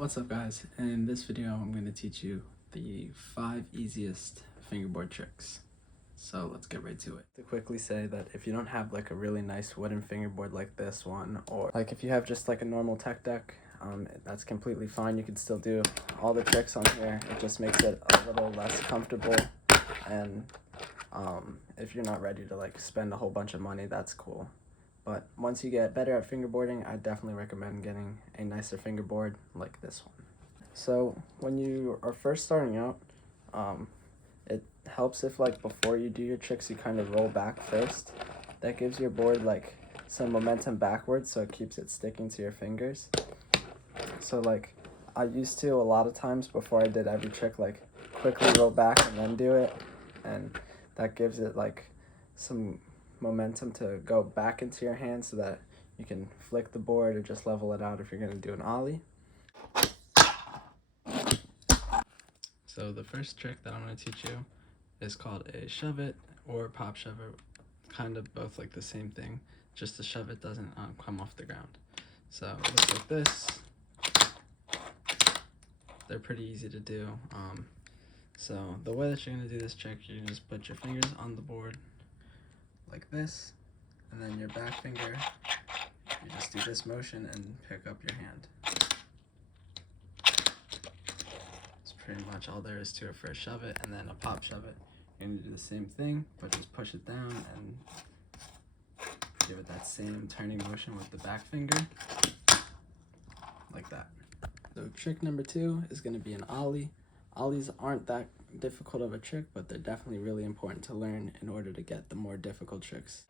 What's up guys? In this video I'm going to teach you the 5 easiest fingerboard tricks. So let's get right to it. To quickly say that if you don't have like a really nice wooden fingerboard like this one, or like if you have just like a normal tech deck, that's completely fine. You can still do all the tricks on here. It just makes it a little less comfortable, and if you're not ready to like spend a whole bunch of money, that's cool. But once you get better at fingerboarding, I definitely recommend getting a nicer fingerboard like this one. So when you are first starting out, it helps if like before you do your tricks you kind of roll back first. That gives your board like some momentum backwards, so it keeps it sticking to your fingers. So like I used to a lot of times before I did every trick like quickly roll back and then do it, and that gives it like some momentum to go back into your hand so that you can flick the board or just level it out if you're going to do an ollie. So the first trick that I'm going to teach you is called a shove it or pop shove it, kind of both like the same thing, just the shove it doesn't come off the ground. So it looks like this. They're pretty easy to do. So the way that you're going to do this trick, you're going to just put your fingers on the board like this, and then your back finger, you just do this motion and pick up your hand. That's pretty much all there is to it for a shove it. And then a pop shove it, you're going to do the same thing, but just push it down and give it that same turning motion with the back finger, like that. So trick number 2 is going to be an ollie. Ollies aren't that difficult of a trick, but they're definitely really important to learn in order to get the more difficult tricks.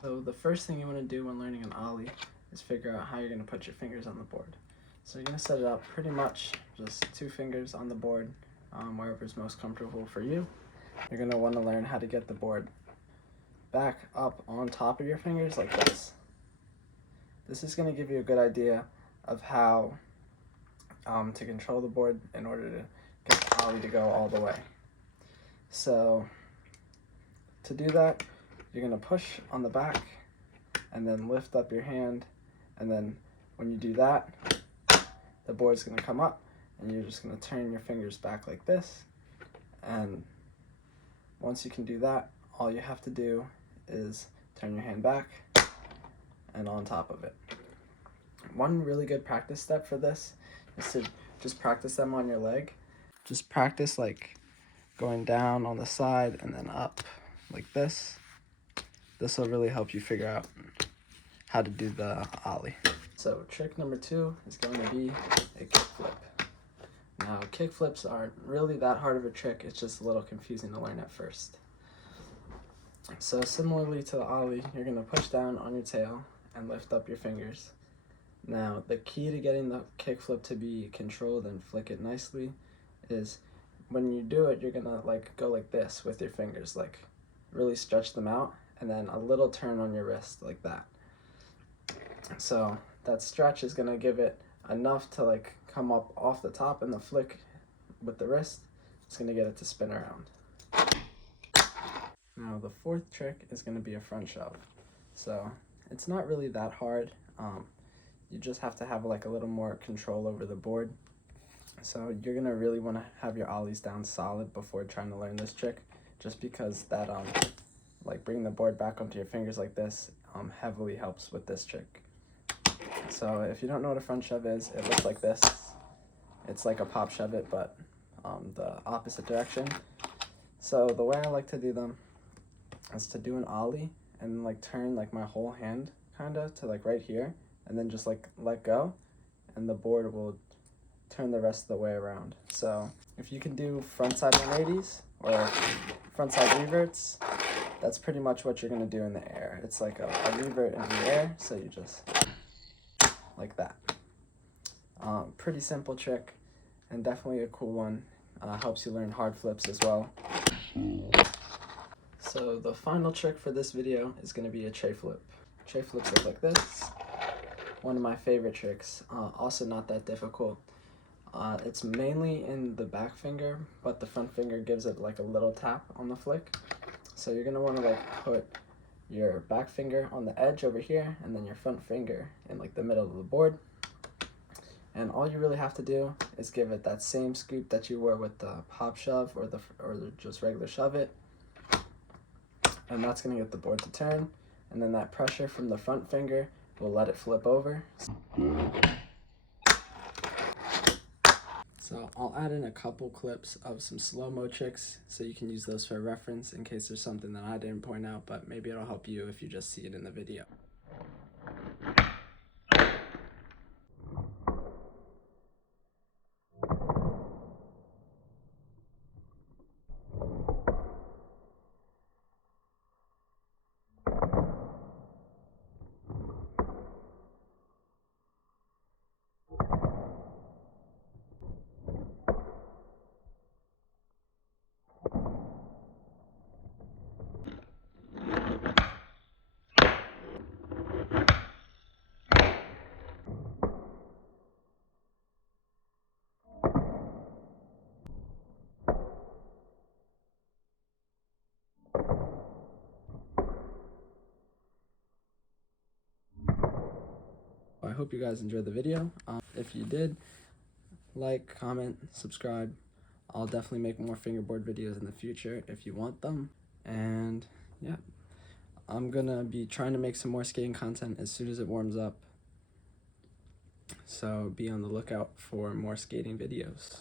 So the first thing you want to do when learning an ollie is figure out how you're going to put your fingers on the board. So you're going to set it up pretty much just 2 fingers on the board, wherever is most comfortable for you. You're going to want to learn how to get the board back up on top of your fingers like this. This is going to give you a good idea of how to control the board in order to get the ollie to go all the way. So to do that, you're going to push on the back and then lift up your hand, and then when you do that, the board's going to come up and you're just going to turn your fingers back like this. And once you can do that, all you have to do is turn your hand back and on top of it. One really good practice step for this is to just practice them on your leg. Just practice like going down on the side and then up like this. This will really help you figure out how to do the ollie. So trick number 2 is going to be a kickflip. Now kickflips aren't really that hard of a trick, it's just a little confusing to learn at first. So similarly to the ollie, you're going to push down on your tail and lift up your fingers. Now the key to getting the kickflip to be controlled and flick it nicely is when you do it, you're going to like go like this with your fingers, like really stretch them out, and then a little turn on your wrist like that. So that stretch is going to give it enough to like come up off the top, and the flick with the wrist is going to get it to spin around. Now the 4th trick is going to be a front shove. So it's not really that hard. You just have to have like a little more control over the board. So you're going to really want to have your ollies down solid before trying to learn this trick, just because that like bringing the board back onto your fingers like this heavily helps with this trick. So if you don't know what a front shove is, it looks like this. It's like a pop shove it, but the opposite direction. So the way I like to do them is to do an ollie and like turn like my whole hand kind of to like right here, and then just like let go, and the board will turn the rest of the way around. So if you can do frontside 180s or frontside reverts, that's pretty much what you're going to do in the air. It's like a revert in the air, so you just like that. Pretty simple trick, and definitely a cool one. Helps you learn hard flips as well. So the final trick for this video is going to be a tray flip. Tray flips look like this. One of my favorite tricks, also not that difficult. It's mainly in the back finger, but the front finger gives it like a little tap on the flick. So you're going to want to like put your back finger on the edge over here, and then your front finger in like the middle of the board. And all you really have to do is give it that same scoop that you were with the pop shove or the just regular shove it. And that's gonna get the board to turn. And then that pressure from the front finger will let it flip over. So I'll add in a couple clips of some slow-mo tricks so you can use those for reference in case there's something that I didn't point out, but maybe it'll help you if you just see it in the video. I hope you guys enjoyed the video. If you did, like, comment, subscribe. I'll definitely make more fingerboard videos in the future if you want them. And yeah, I'm gonna be trying to make some more skating content as soon as it warms up. So be on the lookout for more skating videos.